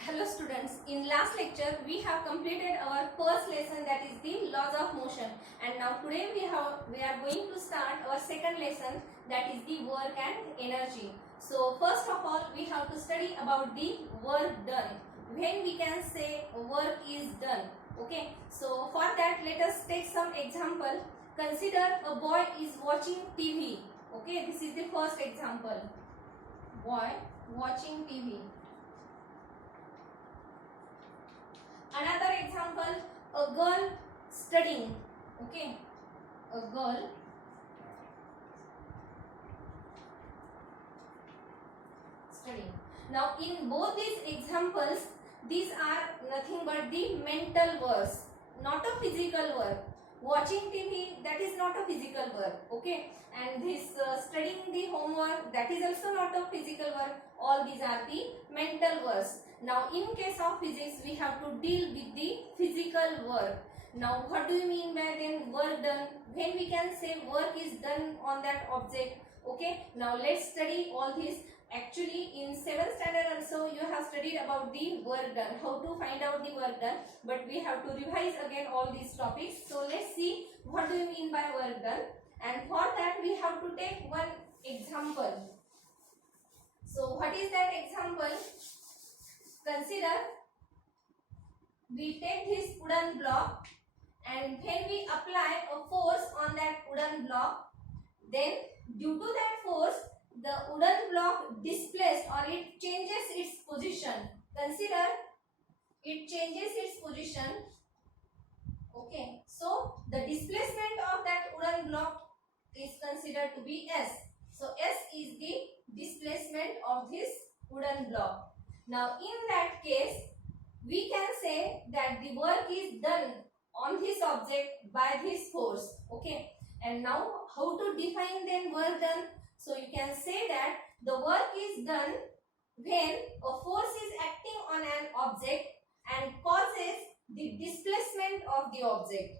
Hello students, in last lecture we have completed our first lesson, that is the laws of motion, and now today we are going to start our second lesson, that is the work and energy. So first of all we have to study about the work done, when we can say work is done. Okay, so for that let us take some example. Consider a boy is watching TV. Okay, this is the first example, boy watching TV. Another example, a girl studying. Okay, a girl studying. Now in both these examples, these are nothing but the mental works, not a physical work. Watching TV, that is not a physical work. Okay, and this studying the homework, that is also not a physical work. All these are the mental works. Now in case of physics we have to deal with the physical work. Now what do you mean by then work done? When we can say work is done on that object. Okay, now let's study all this. Actually in 7th standard also you have studied about the work done, how to find out the work done, but we have to revise again all these topics. So let's see what do you mean by work done, and for that we have to take one example. So what is that example? Consider we take this wooden block, and when we apply a force on that wooden block, then due to that force the wooden block displaced, or it changes its position. Consider it changes its position. Okay, so the displacement of that wooden block is considered to be S. So S is the displacement of this wooden block. Now in that case we can say that the work is done on this object by this force. Okay, and now how to define then work done? So you can say that the work is done when a force is acting on an object and causes the displacement of the object.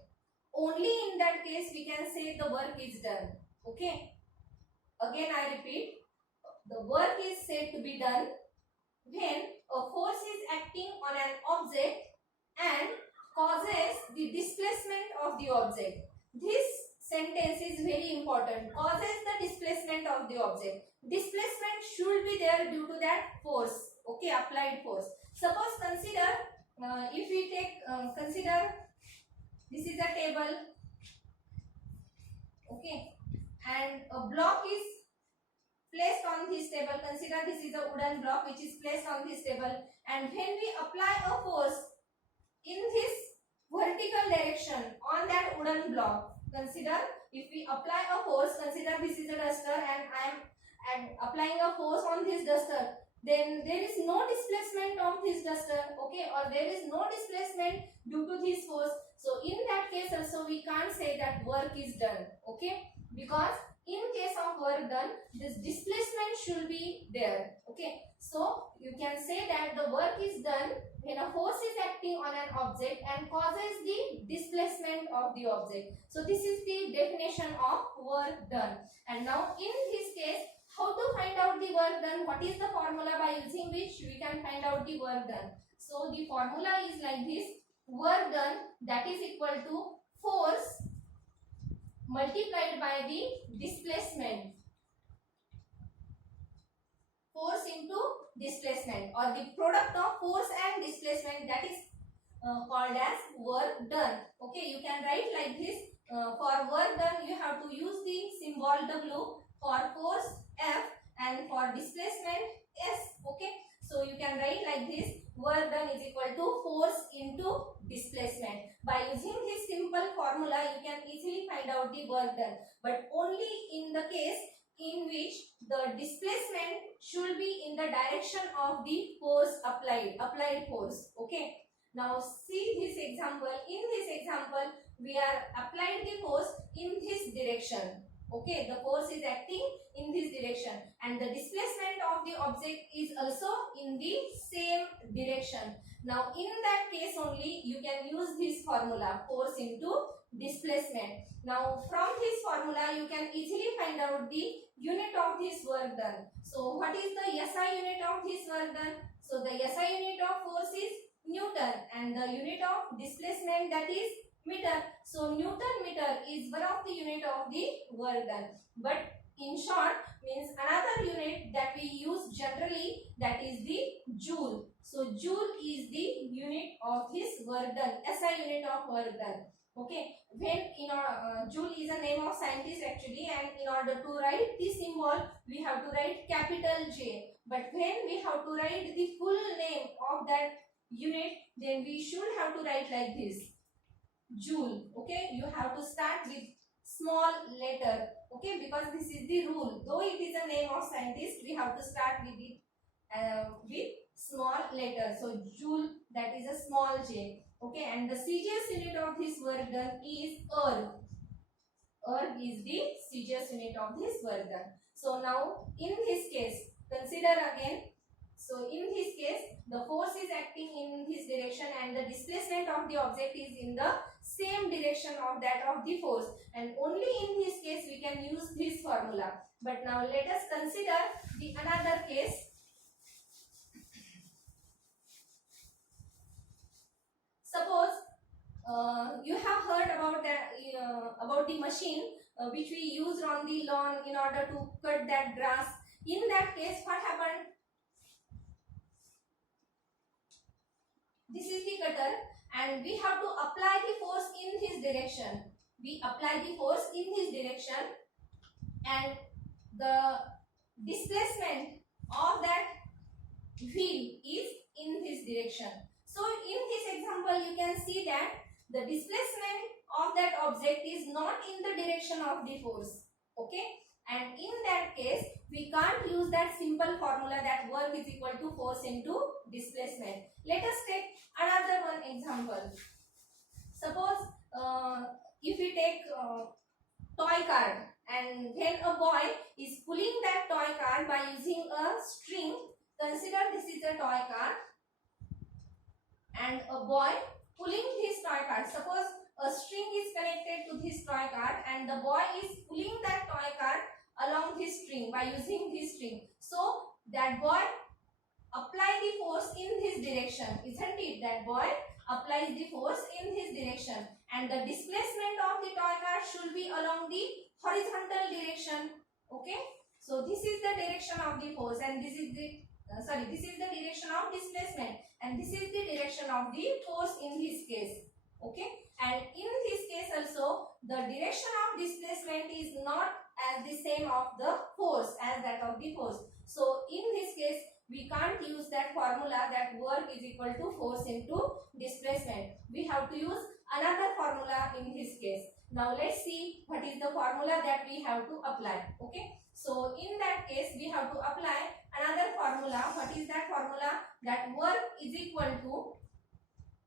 Only in that case we can say the work is done. Okay, again I repeat, the work is said to be done when a force is acting on an object and causes the displacement of the object. This sentence is very important. Causes the displacement of the object. Displacement should be there due to that force. Okay, applied force. Suppose consider, if we take, consider this is a table. Okay, and a block is placed on this table. Consider this is a wooden block which is placed on this table, and when we apply a force in this vertical direction on that wooden block, consider if we apply a force, consider this is a duster and I am applying a force on this duster, then there is no displacement of this duster. Okay, or there is no displacement due to this force. So in that case also we can't say that work is done. Okay, because in case of work done, this displacement should be there. Okay, so you can say that the work is done when a force is acting on an object and causes the displacement of the object. So this is the definition of work done. And now in this case, how to find out the work done? What is the formula by using which we can find out the work done? So the formula is like this: work done, that is equal to force multiplied by the displacement. Force into displacement, or the product of force and displacement, that is called as work done. Okay, you can write like this. For work done you have to use the symbol W, for force F, and for displacement S. Okay, so you can write like this: work done is equal to force into displacement. By using this simple formula you can easily find out the work done, but only in the case in which the displacement should be in the direction of the force applied force. Okay, now see this example. In this example we are applied the force in this direction. Okay, the force is acting in this direction and the displacement of the object is also in the same direction. Now in that case only you can use this formula, force into displacement. Now from this formula you can easily find out the unit of this work done. So what is the SI unit of this work done? So the SI unit of force Newton, and the unit of displacement, that is meter. So Newton meter is one of the unit of the work done. But in short means another unit that we use generally, that is the joule. So joule is the unit of his work done, SI unit of work done. Okay, when in our joule is a name of scientist actually, and in order to write the symbol we have to write capital J. But when we have to write the full name of that unit, then we should have to write like this, joule. Okay, you have to start with small letter. Okay, because this is the rule. Though it is a name of scientist, we have to start with it with small letter. So joule, that is a small j. Okay, and the CGS unit of this work done is erg. Erg is the CGS unit of this work done. So now in this case, consider again. So in this case, the force is acting in this direction and the displacement of the object is in the same direction of that of the force, and only in this case we can use this formula. But now let us consider the another case. Suppose you have heard about that about the machine which we used on the lawn in order to cut that grass. In that case, what happened? This is the cutter, and we have to apply the force in this direction. We apply the force in this direction, and the displacement of that wheel is in this direction. So in this example you can see that the displacement of that object is not in the direction of the force. Okay, and in that case we can't use that simple formula that work is equal to force into displacement. Let us take another one example. Suppose if we take toy car, and when a boy is pulling that toy car by using a string. Consider this is a toy car and a boy pulling this toy car. Suppose a string is connected to this toy car and the boy is pulling that toy car along this string by using this string. So that boy apply the force in this direction, isn't it? That boy applies the force in this direction, and the displacement of the toy car should be along the horizontal direction. Okay, so this is the direction of the force, and this is the this is the direction of displacement, and this is the direction of the force in this case. Okay, and in this case also the direction of displacement is not as the same of the force as that of the force. So in this case we can't use that formula that work is equal to force into displacement. We have to use another formula in this case. Now let's see what is the formula that we have to apply. Okay, so in that case we have to apply another formula. What is that formula? That work is equal to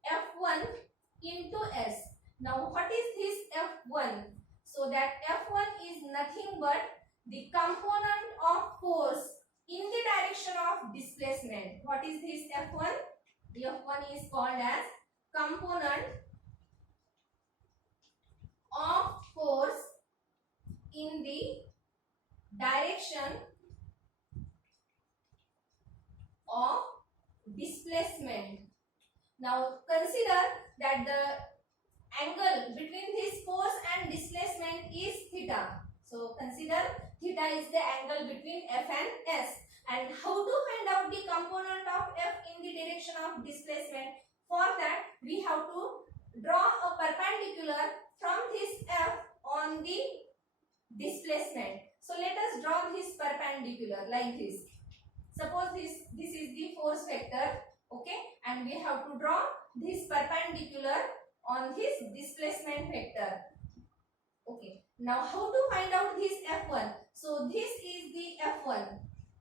F1 into S. Now what is this F1? So that F1 is nothing but the component of force in the direction of displacement. What is this F1? The F1 is called as component of force in the direction of displacement. Now consider that the angle between this force and displacement is theta. So consider theta is the angle between F and S. And how to find out the component of F in the direction of displacement? For that we have to draw a perpendicular from this F on the displacement. So let us draw this perpendicular like this. Suppose this is the force vector. Okay, and we have to draw this perpendicular on this displacement vector. Okay, now how to find out this F1? So this is the F1.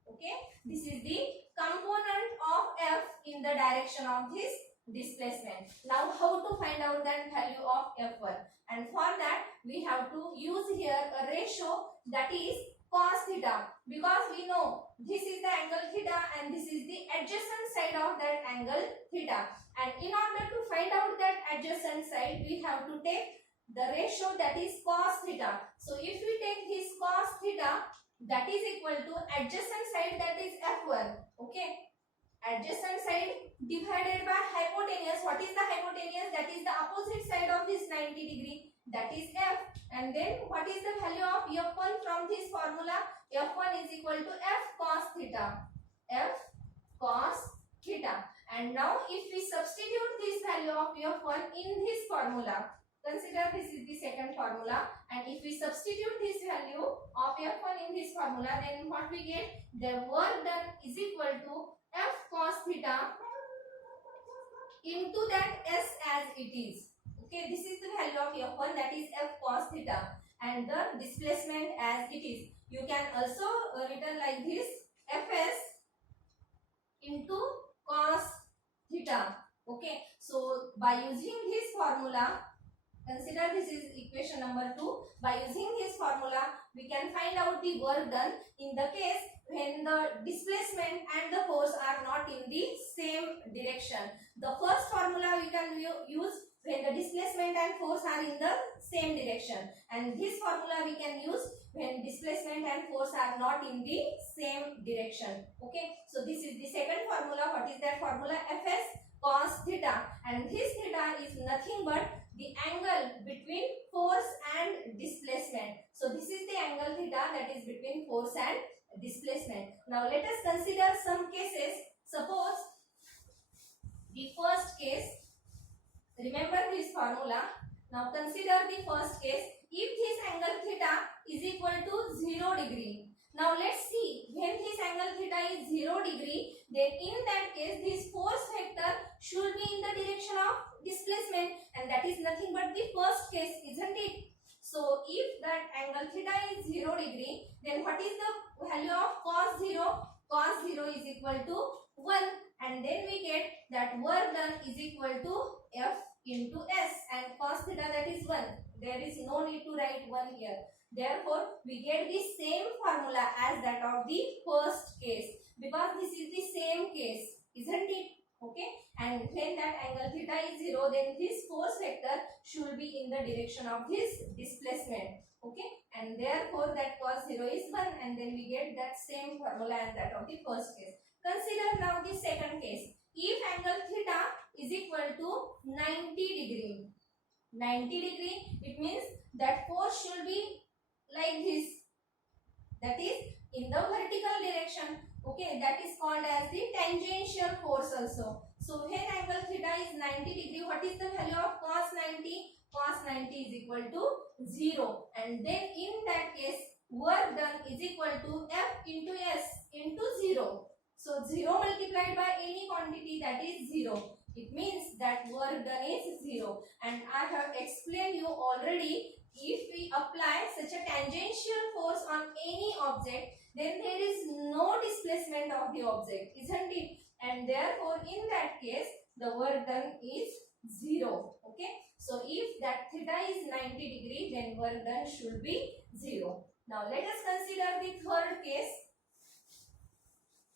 Okay, this is the component of F in the direction of this displacement. Now how to find out that value of F1? And for that we have to use here a ratio, that is cos theta, because we know this is the angle theta and this is the adjacent side of that angle theta, and in order to find out that adjacent side we have to take the ratio, that is cos theta. So if we take this cos theta, that is equal to adjacent side, that is F1. Okay, adjacent side divided by hypotenuse. What is the hypotenuse? That is the opposite side of this 90 degree. That is f. And then what is the value of f1 from this formula? f1 is equal to f cos theta. F cos theta. And now if we substitute this value of f1 in this formula, consider this is the second formula, and if we substitute this value of f1 in this formula, then what we get? The work done is equal to f cos theta into that s as it is. Okay, this is the value of f1, that is f cos theta, and the displacement as it is. You can also written like this, fs into cos theta. Okay, so by using this formula, consider this is equation number 2. By using this formula, we can find out the work done in the case when the displacement and the force are not in the same direction. The first formula we can use when the displacement and force are in the same direction, and this formula we can use when displacement and force are not in the same direction. Okay, so this is the second formula. What is that formula? Fs cos theta, and this theta is nothing but the angle between force and displacement. So this is the angle theta that is between force and displacement. Now let us consider some cases. Suppose the first case, remember this formula. Now consider the first case. If this angle theta is equal to 0 degree. Now let's see, when this angle theta is 0 degree, then in that case this force vector should be in the direction of displacement, and that is nothing but the first case, isn't it? So if that angle theta is 0 degree, then what is the value of cos 0? Cos 0 is equal to 1, and then we get that work done is equal to f into s, and cos theta, that is 1. There is no need to write 1 here. Therefore, we get the same formula as that of the first case, because this is the same case, isn't it? Okay, and when that angle theta is 0, then this force vector should be in the direction of this displacement. Okay, and therefore that cos 0 is 1, and then we get that same formula as that of the first case. Consider now the second case. If angle theta is equal to 90 degree, 90 degree, it means that force should be like this, that is in the vertical direction. Okay, that is called as the tangential force also. So when angle theta is 90 degree, what is the value of cos 90? Cos 90 is equal to 0, and then in that case work done is equal to f into s into 0. So 0 multiplied by any quantity, that is 0. It means that work done is 0, and I have explained you already, if we apply such a tangential force on any object, then there is no displacement of the object, isn't it? And therefore in that case the work done is 0. Okay, so if that theta is 90 degree, then work done should be 0. Now let us consider the third case.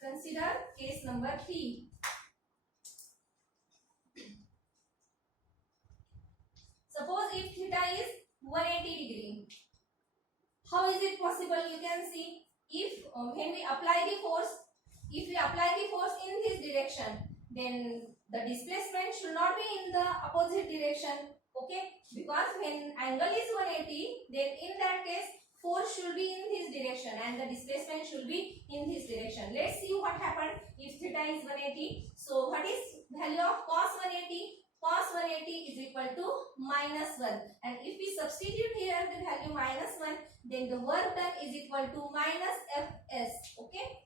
Consider case number 3. Suppose if theta is 180 degree. How is it possible? You can see, if when we apply the force, if we apply the force in this direction, then the displacement should not be in the opposite direction. Okay, because when angle is 180, then in that case force should be in this direction and the displacement should be in this direction. Let's see what happened if theta is 180. So what is value of cos 180? Cos 180 is equal to minus 1, and if we substitute here the value minus 1, then the work done is equal to minus fs. Okay,